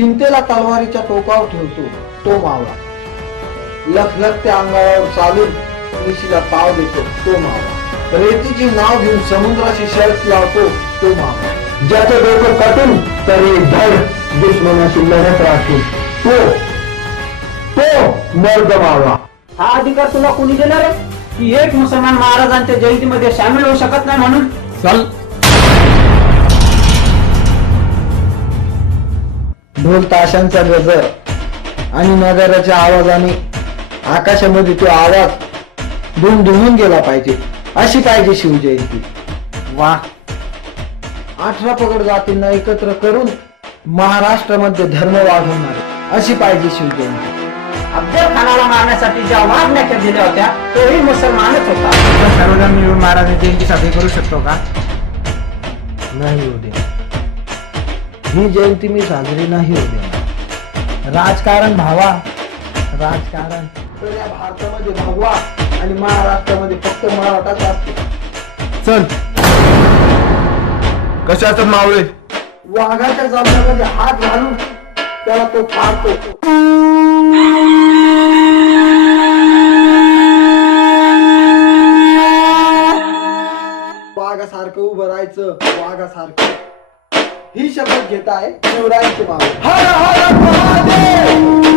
चिंतेला तलवारीच्या टोकावर ठेवतो तो मावळा, लखलखत्या अंगावर चालून निशीला ताव देतो तो मावळा, रेतीची नाव घेऊन समुद्राशी शर्त लावतो तो मावळा, ज्याचं डोकं कटून तरी धड दुश्मनाशी लढत राहतो तो मर्द मावळा. हा अधिकार तुला कोणी देणार आहे की एक मुसलमान महाराजांच्या जयंतीमध्ये सामील होऊ शकत नाही म्हणून? चल. ढोल ताशांचा गजर आणि नगाराच्या आवाजाने आकाशामध्ये तो आवाज धुमधुमून गेला पाहिजे, अशी पाहिजे शिवजयंती. वा. 18 पगड जातींना एकत्र करून महाराष्ट्रामध्ये धर्म वाढवणारे अशी पाहिजे शिवजयंती. अफजल खानाला मारण्यासाठी ज्या वाघनख्या दिल्या होत्या तोही मुसलमानच होता. आपण सर्वजण मिळून महाराज जयंती साजरी करू शकतो का? नाही होऊ दे, ही जयंती मी साजरी नाही होऊ देणार. राजकारण भावा, राजकारण तर या भारतामध्ये भगवा आणि महाराष्ट्रामध्ये फक्त मराठाच असते. चल. कसे असतात मावळे? वाघाच्या जांभळामध्ये हात घालून त्याला तो फाडतो. वाघासारखं उभं राहायचं, वाघासारखं. ही शपथ घेत आहे शिवरायांचे मावळे. हर हर महादेव.